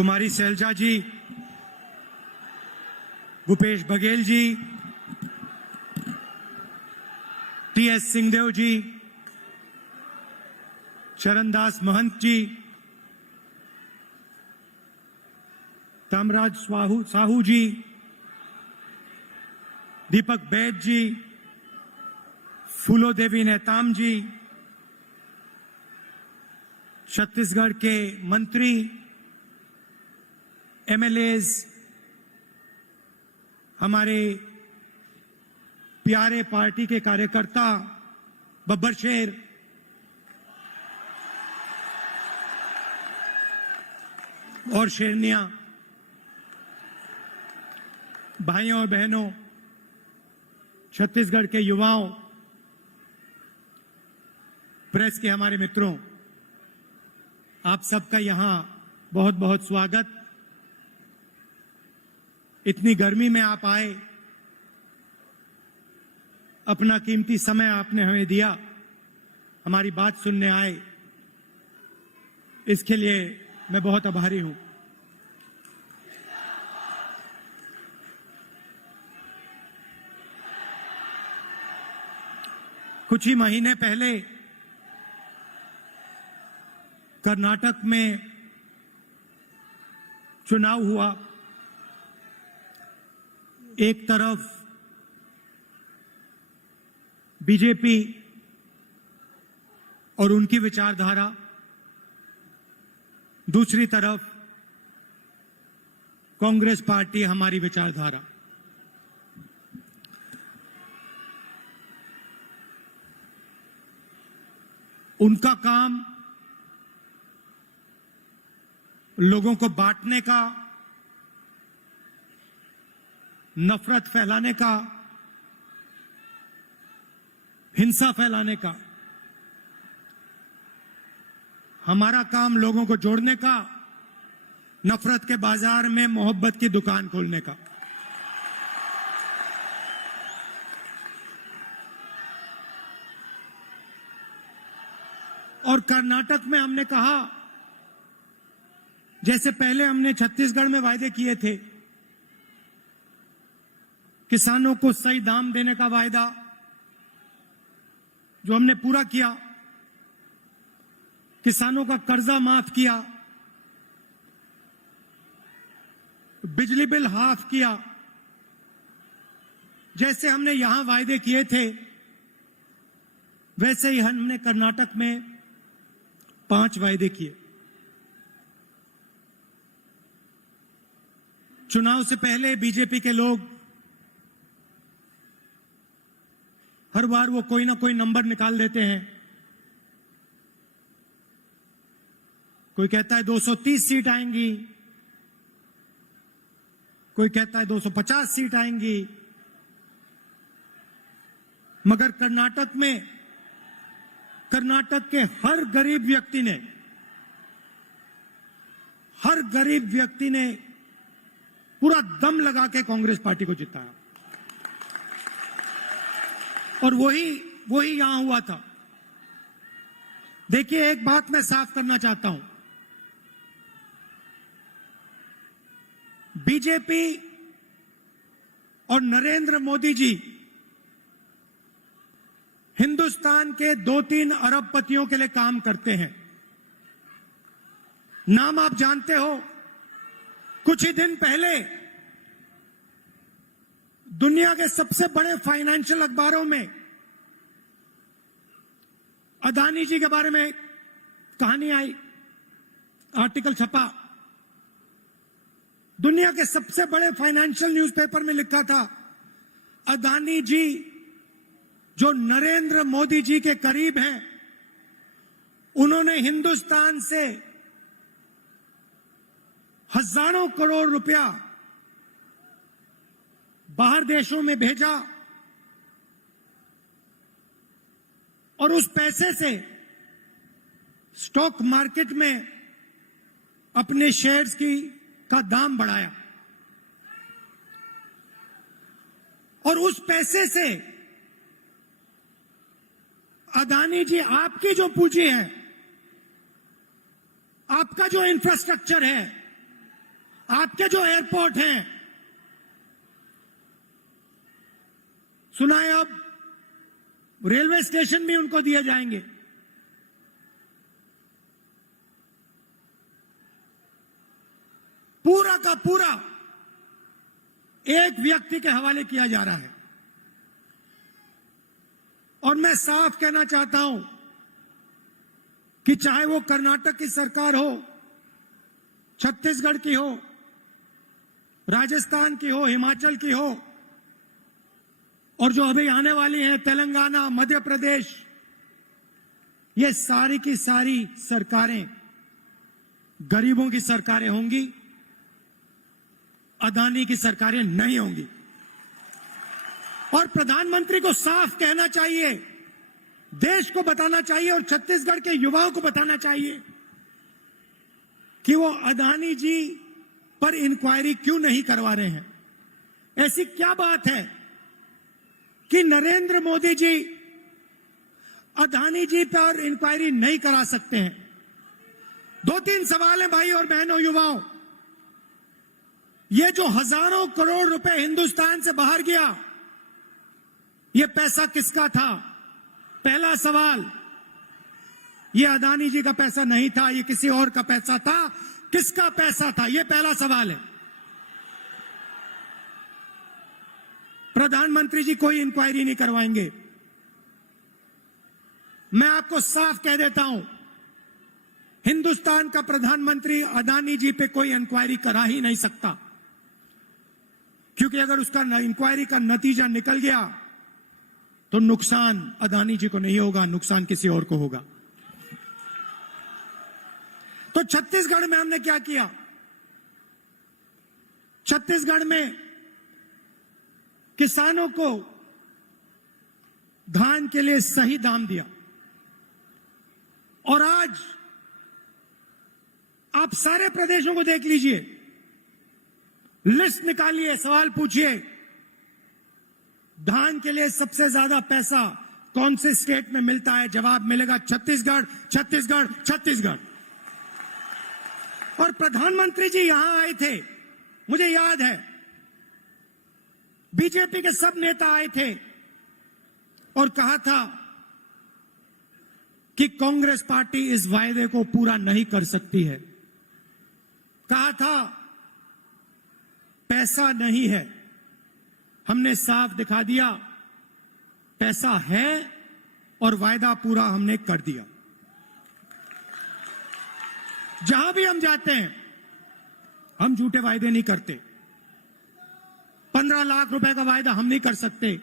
कुमारी सैलजा जी, Bhupesh Baghel ji, TS Singhdeo जी, चरणदास महंत जी, तामराज साहू जी, दीपक बैद जी, फूलो देवी नेताम जी, छत्तीसगढ़ के मंत्री, एमएलएज, हमारे प्यारे पार्टी के कार्यकर्ता, बब्बर शेर, और शेरनियां, भाइयों और बहनों, छत्तीसगढ़ के युवाओं, प्रेस के हमारे मित्रों, आप सबका यहां बहुत बहुत स्वागत। इतनी गर्मी में आप आए, अपना कीमती समय आपने हमें दिया, हमारी बात सुनने आए, इसके लिए मैं बहुत आभारी हूं। कुछ ही महीने पहले कर्नाटक में चुनाव हुआ। एक तरफ बीजेपी और उनकी विचारधारा, दूसरी तरफ कांग्रेस पार्टी, हमारी विचारधारा। उनका काम लोगों को बांटने का, नफरत फैलाने का, हिंसा फैलाने का। हमारा काम लोगों को जोड़ने का, नफरत के बाजार में मोहब्बत की दुकान खोलने का। और कर्नाटक में हमने कहा, जैसे पहले हमने छत्तीसगढ़ में वायदे किए थे, किसानों को सही दाम देने का वायदा जो हमने पूरा किया, किसानों का कर्जा माफ किया, बिजली बिल हाफ किया, जैसे हमने यहां वायदे किए थे, वैसे ही हमने कर्नाटक में 5 वायदे किए। चुनाव से पहले बीजेपी के लोग हर बार वो कोई ना कोई नंबर निकाल देते हैं। कोई कहता है 230 सीट आएंगी, कोई कहता है 250 सीट आएंगी, मगर कर्नाटक में, कर्नाटक के हर गरीब व्यक्ति ने पूरा दम लगा के कांग्रेस पार्टी को जिताया। और वही यहां हुआ था। देखिए, एक बात मैं साफ करना चाहता हूं, बीजेपी और नरेंद्र मोदी जी हिंदुस्तान के 2-3 अरबपतियों के लिए काम करते हैं। नाम आप जानते हो। कुछ ही दिन पहले दुनिया के सबसे बड़े फाइनेंशियल अखबारों में अदानी जी के बारे में कहानी आई, आर्टिकल छपा। दुनिया के सबसे बड़े फाइनेंशियल न्यूज़पेपर में लिखा था, अदानी जी जो नरेंद्र मोदी जी के करीब हैं, उन्होंने हिंदुस्तान से हजारों करोड़ रुपया बाहर देशों में भेजा और उस पैसे से स्टॉक मार्केट में अपने शेयर्स का दाम बढ़ाया। और उस पैसे से अदानी जी, आपकी जो पूंजी है, आपका जो इंफ्रास्ट्रक्चर है, आपके जो एयरपोर्ट हैं, सुना है अब रेलवे स्टेशन भी उनको दिए जाएंगे। पूरा का पूरा एक व्यक्ति के हवाले किया जा रहा है। और मैं साफ कहना चाहता हूं कि चाहे वो कर्नाटक की सरकार हो, छत्तीसगढ़ की हो, राजस्थान की हो, हिमाचल की हो, और जो अभी आने वाली हैं तेलंगाना, मध्य प्रदेश, ये सारी की सारी सरकारें गरीबों की सरकारें होंगी, अदानी की सरकारें नहीं होंगी। और प्रधानमंत्री को साफ कहना चाहिए, देश को बताना चाहिए और छत्तीसगढ़ के युवाओं को बताना चाहिए कि वो अदानी जी पर इंक्वायरी क्यों नहीं करवा रहे हैं। ऐसी क्या बात है कि नरेंद्र मोदी जी अदानी जी पर इंक्वायरी नहीं करा सकते हैं? 2-3 सवाल हैं भाई और बहनों, युवाओं। ये जो हजारों करोड़ रुपए हिंदुस्तान से बाहर गया, ये पैसा किसका था? पहला सवाल, ये अदानी जी का पैसा नहीं था, ये किसी और का पैसा था। किसका पैसा था? ये पहला सवाल है। प्रधानमंत्री जी कोई इंक्वायरी नहीं करवाएंगे। मैं आपको साफ कह देता हूं, हिंदुस्तान का प्रधानमंत्री अदानी जी पे कोई इंक्वायरी करा ही नहीं सकता, क्योंकि अगर उसका इंक्वायरी का नतीजा निकल गया तो नुकसान अदानी जी को नहीं होगा, नुकसान किसी और को होगा। तो छत्तीसगढ़ में हमने क्या किया? छत्तीसगढ़ में किसानों को धान के लिए सही दाम दिया। और आज आप सारे प्रदेशों को देख लीजिए, लिस्ट निकालिए, सवाल पूछिए, धान के लिए सबसे ज्यादा पैसा कौन से स्टेट में मिलता है? जवाब मिलेगा छत्तीसगढ़, छत्तीसगढ़, छत्तीसगढ़। और प्रधानमंत्री जी यहां आए थे, मुझे याद है, बीजेपी के सब नेता आए थे और कहा था कि कांग्रेस पार्टी इस वायदे को पूरा नहीं कर सकती है। कहा था पैसा नहीं है। हमने साफ दिखा दिया, पैसा है और वायदा पूरा हमने कर दिया। जहां भी हम जाते हैं, हम झूठे वायदे नहीं करते। 15 लाख रुपए का वायदा हम नहीं कर सकते।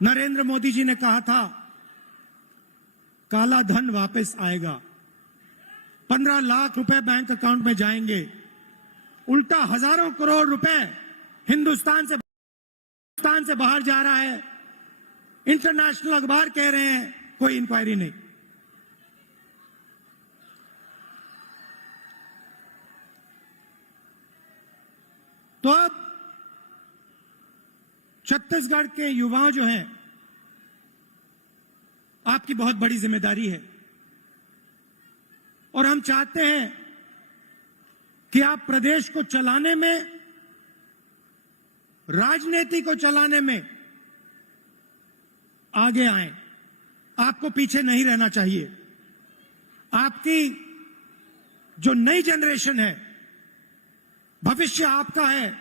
नरेंद्र मोदी जी ने कहा था काला धन वापस आएगा, 15 लाख रुपए बैंक अकाउंट में जाएंगे। उल्टा हजारों करोड़ रुपए हिंदुस्तान से बाहर जा रहा है। इंटरनेशनल अखबार कह रहे हैं कोई इंक्वायरी नहीं। तो अब छत्तीसगढ़ के युवा जो हैं, आपकी बहुत बड़ी जिम्मेदारी है और हम चाहते हैं कि आप प्रदेश को चलाने में, राजनीति को चलाने में आगे आए। आपको पीछे नहीं रहना चाहिए। आपकी जो नई जनरेशन है, भविष्य आपका है।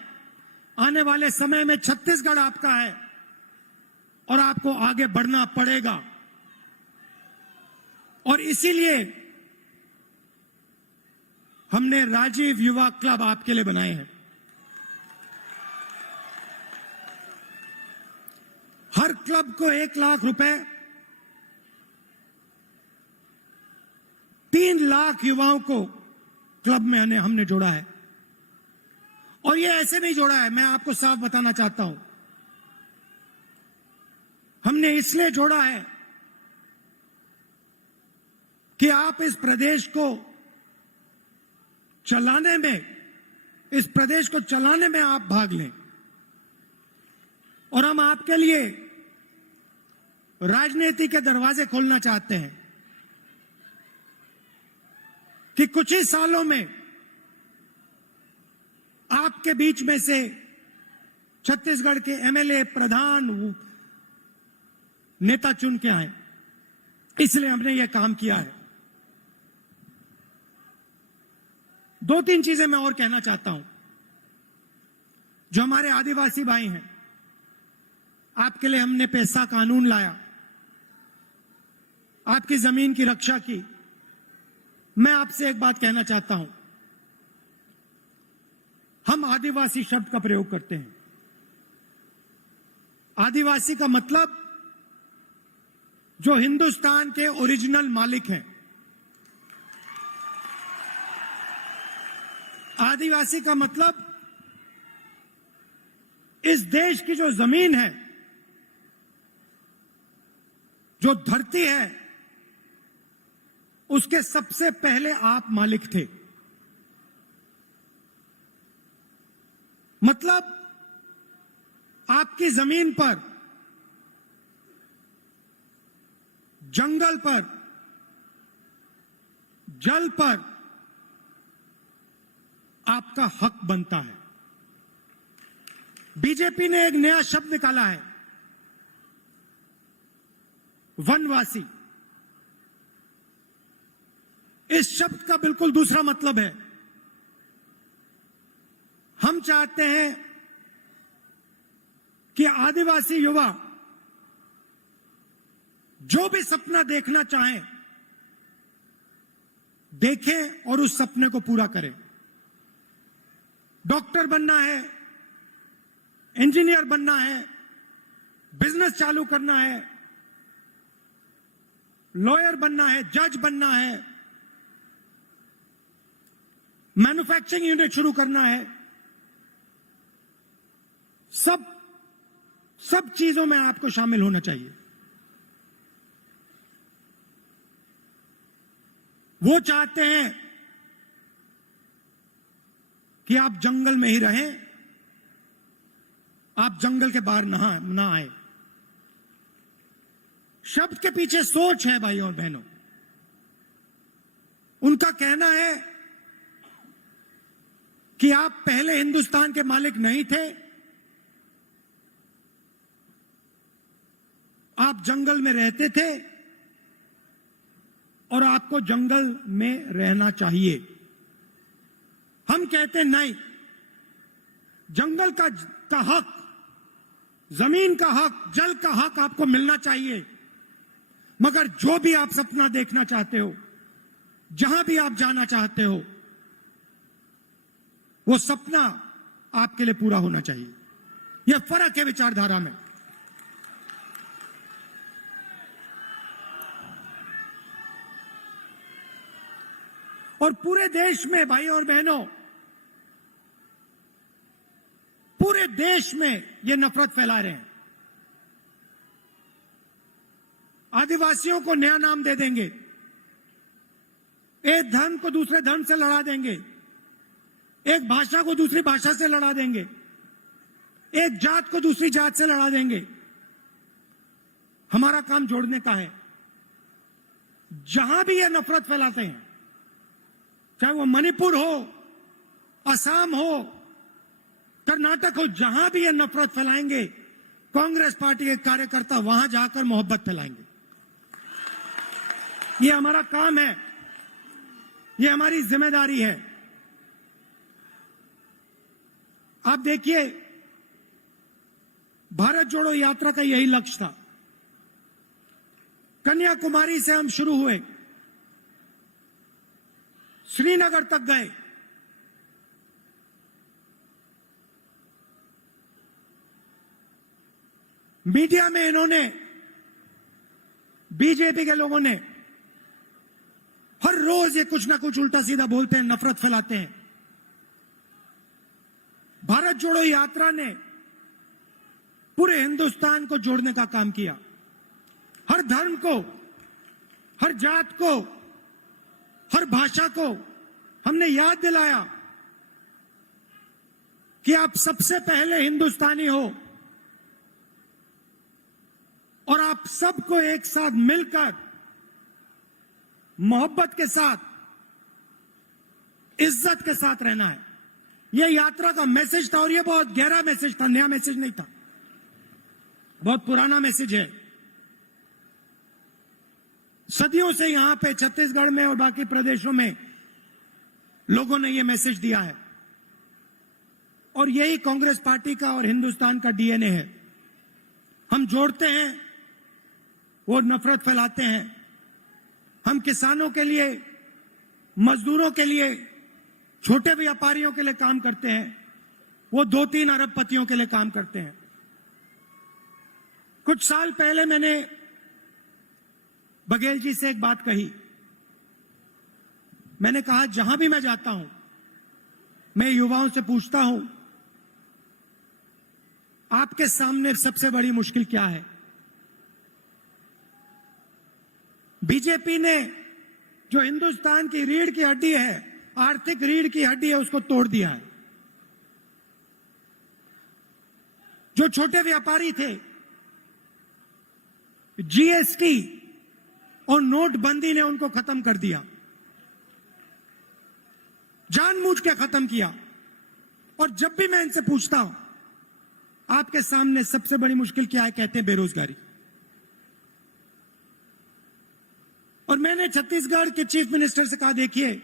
आने वाले समय में छत्तीसगढ़ आपका है और आपको आगे बढ़ना पड़ेगा। और इसीलिए हमने राजीव युवा क्लब आपके लिए बनाए हैं। हर क्लब को 1 लाख रुपए, 3 लाख युवाओं को क्लब में हमने जोड़ा है। और ये ऐसे नहीं जोड़ा है, मैं आपको साफ बताना चाहता हूं। हमने इसलिए जोड़ा है कि आप इस प्रदेश को चलाने में आप भाग लें। और हम आपके लिए राजनीति के दरवाजे खोलना चाहते हैं कि कुछ ही सालों में आपके बीच में से छत्तीसगढ़ के एमएलए, प्रधान, नेता चुन के आए, इसलिए हमने यह काम किया है। दो तीन चीजें मैं और कहना चाहता हूं। जो हमारे आदिवासी भाई हैं, आपके लिए हमने पैसा कानून लाया, आपकी जमीन की रक्षा की। मैं आपसे एक बात कहना चाहता हूं, हम आदिवासी शब्द का प्रयोग करते हैं। आदिवासी का मतलब जो हिंदुस्तान के ओरिजिनल मालिक हैं। आदिवासी का मतलब इस देश की जो जमीन है, जो धरती है, उसके सबसे पहले आप मालिक थे। मतलब आपकी जमीन पर, जंगल पर, जल पर आपका हक बनता है। बीजेपी ने एक नया शब्द निकाला है, वनवासी। इस शब्द का बिल्कुल दूसरा मतलब है। हम चाहते हैं कि आदिवासी युवा जो भी सपना देखना चाहें, देखें और उस सपने को पूरा करें। डॉक्टर बनना है, इंजीनियर बनना है, बिजनेस चालू करना है, लॉयर बनना है, जज बनना है, मैन्युफैक्चरिंग यूनिट शुरू करना है, सब चीजों में आपको शामिल होना चाहिए। वो चाहते हैं कि आप जंगल में ही रहें, आप जंगल के बाहर ना आए। शब्द के पीछे सोच है भाई और बहनों। उनका कहना है कि आप पहले हिंदुस्तान के मालिक नहीं थे, आप जंगल में रहते थे और आपको जंगल में रहना चाहिए। हम कहते नहीं, जंगल का हक, जमीन का हक, जल का हक आपको मिलना चाहिए। मगर जो भी आप सपना देखना चाहते हो, जहां भी आप जाना चाहते हो, वो सपना आपके लिए पूरा होना चाहिए। यह फर्क है विचारधारा में। और पूरे देश में भाई और बहनों, पूरे देश में ये नफरत फैला रहे हैं। आदिवासियों को नया नाम दे देंगे, एक धर्म को दूसरे धर्म से लड़ा देंगे, एक भाषा को दूसरी भाषा से लड़ा देंगे, एक जात को दूसरी जात से लड़ा देंगे। हमारा काम जोड़ने का है। जहां भी ये नफरत फैलाते हैं, चाहे वो मणिपुर हो, असम हो, कर्नाटक हो, जहां भी ये नफरत फैलाएंगे, कांग्रेस पार्टी के कार्यकर्ता वहां जाकर मोहब्बत फैलाएंगे। ये हमारा काम है, ये हमारी जिम्मेदारी है। आप देखिए, भारत जोड़ो यात्रा का यही लक्ष्य था। कन्याकुमारी से हम शुरू हुए, श्रीनगर तक गए, मीडिया में इन्होंने, बीजेपी के लोगों ने हर रोज ये कुछ ना कुछ उल्टा सीधा बोलते हैं, नफरत फैलाते हैं। भारत जोड़ो यात्रा ने पूरे हिंदुस्तान को जोड़ने का काम किया। हर धर्म को, हर जात को, हर भाषा को हमने याद दिलाया कि आप सबसे पहले हिंदुस्तानी हो और आप सबको एक साथ मिलकर, मोहब्बत के साथ, इज्जत के साथ रहना है। ये यात्रा का मैसेज था और ये बहुत गहरा मैसेज था, नया मैसेज नहीं था, बहुत पुराना मैसेज है। सदियों से यहां पे छत्तीसगढ़ में और बाकी प्रदेशों में लोगों ने ये मैसेज दिया है और यही कांग्रेस पार्टी का और हिंदुस्तान का डीएनए है। हम जोड़ते हैं, वो नफरत फैलाते हैं। हम किसानों के लिए, मजदूरों के लिए, छोटे व्यापारियों के लिए काम करते हैं, वो 2-3 अरबपतियों के लिए काम करते हैं। कुछ साल पहले मैंने बघेल जी से एक बात कही। मैंने कहा जहां भी मैं जाता हूं, मैं युवाओं से पूछता हूं, आपके सामने सबसे बड़ी मुश्किल क्या है? बीजेपी ने जो हिंदुस्तान की रीढ़ की हड्डी है, आर्थिक रीढ़ की हड्डी है, उसको तोड़ दिया है। जो छोटे व्यापारी थे, जीएसटी और नोटबंदी ने उनको खत्म कर दिया, जानबूझ के खत्म किया। और जब भी मैं इनसे पूछता हूं आपके सामने सबसे बड़ी मुश्किल क्या है, कहते हैं बेरोजगारी। और मैंने छत्तीसगढ़ के चीफ मिनिस्टर से कहा, देखिए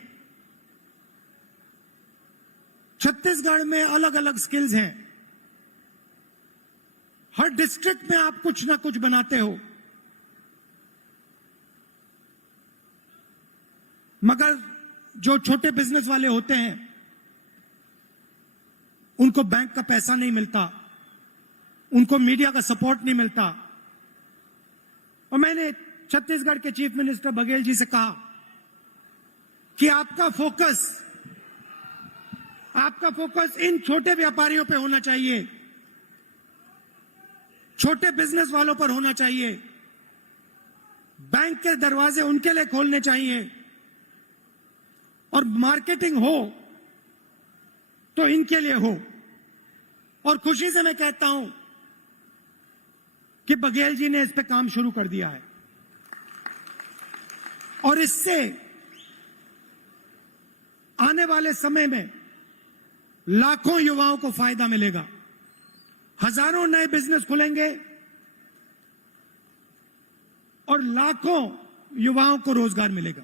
छत्तीसगढ़ में अलग अलग स्किल्स हैं, हर डिस्ट्रिक्ट में आप कुछ ना कुछ बनाते हो, मगर जो छोटे बिजनेस वाले होते हैं उनको बैंक का पैसा नहीं मिलता, उनको मीडिया का सपोर्ट नहीं मिलता। और मैंने छत्तीसगढ़ के चीफ मिनिस्टर बघेल जी से कहा कि आपका फोकस इन छोटे व्यापारियों पे होना चाहिए, छोटे बिजनेस वालों पर होना चाहिए, बैंक के दरवाजे उनके लिए खोलने चाहिए, और मार्केटिंग हो तो इनके लिए हो। और खुशी से मैं कहता हूं कि बघेल जी ने इस पे काम शुरू कर दिया है और इससे आने वाले समय में लाखों युवाओं को फायदा मिलेगा, हजारों नए बिजनेस खुलेंगे और लाखों युवाओं को रोजगार मिलेगा।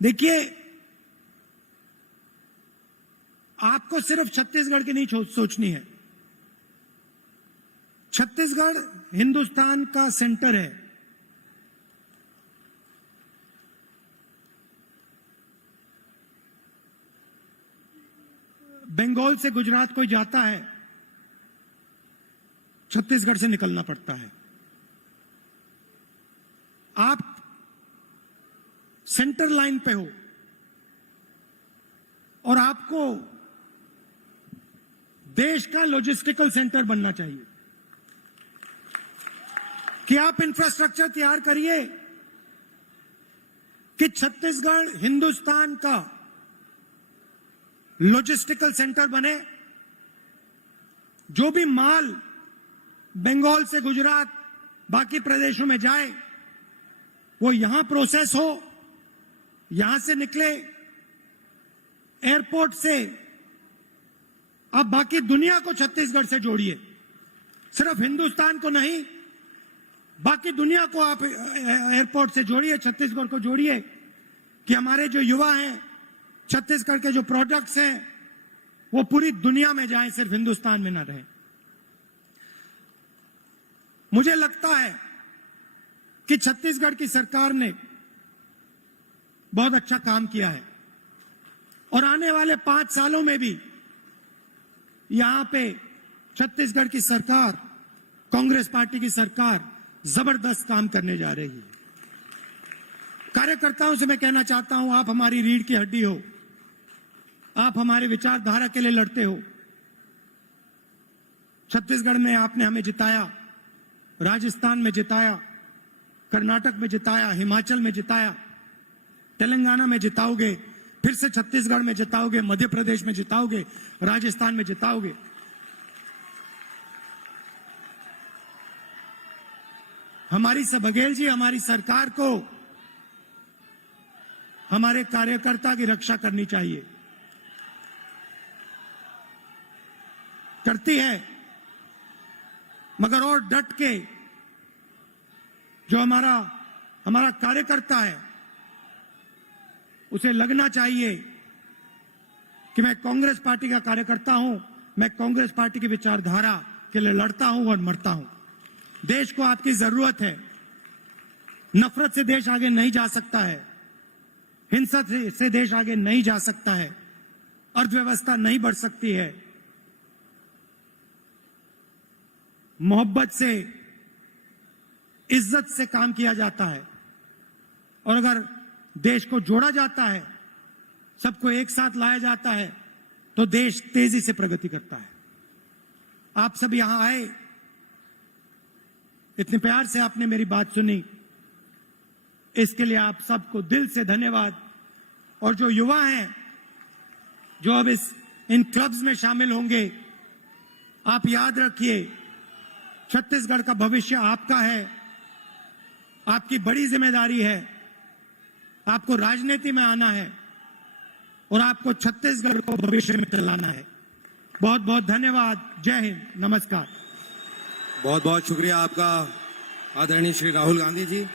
देखिए, आपको सिर्फ छत्तीसगढ़ की नहीं सोचनी है। छत्तीसगढ़ हिंदुस्तान का सेंटर है। बंगाल से गुजरात कोई जाता है, छत्तीसगढ़ से निकलना पड़ता है। आप सेंटर लाइन पे हो और आपको देश का लॉजिस्टिकल सेंटर बनना चाहिए कि आप इंफ्रास्ट्रक्चर तैयार करिए कि छत्तीसगढ़ हिंदुस्तान का लॉजिस्टिकल सेंटर बने। जो भी माल बंगाल से गुजरात बाकी प्रदेशों में जाए वो यहां प्रोसेस हो, यहां से निकले एयरपोर्ट से। आप बाकी दुनिया को छत्तीसगढ़ से जोड़िए, सिर्फ हिंदुस्तान को नहीं, बाकी दुनिया को आप एयरपोर्ट से जोड़िए, छत्तीसगढ़ को जोड़िए कि हमारे जो युवा हैं, छत्तीसगढ़ के जो प्रोडक्ट्स हैं वो पूरी दुनिया में जाएं, सिर्फ हिंदुस्तान में ना रहें। मुझे लगता है कि छत्तीसगढ़ की सरकार ने बहुत अच्छा काम किया है और आने वाले 5 सालों में भी यहां पे छत्तीसगढ़ की सरकार, कांग्रेस पार्टी की सरकार जबरदस्त काम करने जा रही है। कार्यकर्ताओं से मैं कहना चाहता हूं, आप हमारी रीढ़ की हड्डी हो, आप हमारे विचारधारा के लिए लड़ते हो। छत्तीसगढ़ में आपने हमें जिताया, राजस्थान में जिताया, कर्नाटक में जिताया, हिमाचल में जिताया, तेलंगाना में जिताओगे, फिर से छत्तीसगढ़ में जिताओगे, मध्य प्रदेश में जिताओगे, राजस्थान में जिताओगे। हमारी बघेल जी, हमारी सरकार को हमारे कार्यकर्ता की रक्षा करनी चाहिए। करती है, मगर और डट के जो हमारा कार्यकर्ता है उसे लगना चाहिए कि मैं कांग्रेस पार्टी का कार्यकर्ता हूं, मैं कांग्रेस पार्टी की विचारधारा के लिए लड़ता हूं और मरता हूं। देश को आपकी जरूरत है। नफरत से देश आगे नहीं जा सकता है, हिंसा से देश आगे नहीं जा सकता है, अर्थव्यवस्था नहीं बढ़ सकती है। मोहब्बत से, इज्जत से काम किया जाता है, और अगर देश को जोड़ा जाता है, सबको एक साथ लाया जाता है, तो देश तेजी से प्रगति करता है। आप सब यहां आए, इतने प्यार से आपने मेरी बात सुनी, इसके लिए आप सबको दिल से धन्यवाद। और जो युवा हैं जो अब इन क्लब्स में शामिल होंगे, आप याद रखिए, छत्तीसगढ़ का भविष्य आपका है, आपकी बड़ी जिम्मेदारी है। आपको राजनीति में आना है और आपको छत्तीसगढ़ को भविष्य में चलाना है। बहुत बहुत धन्यवाद। जय हिंद, नमस्कार। बहुत बहुत शुक्रिया आपका आदरणीय श्री राहुल गांधी जी।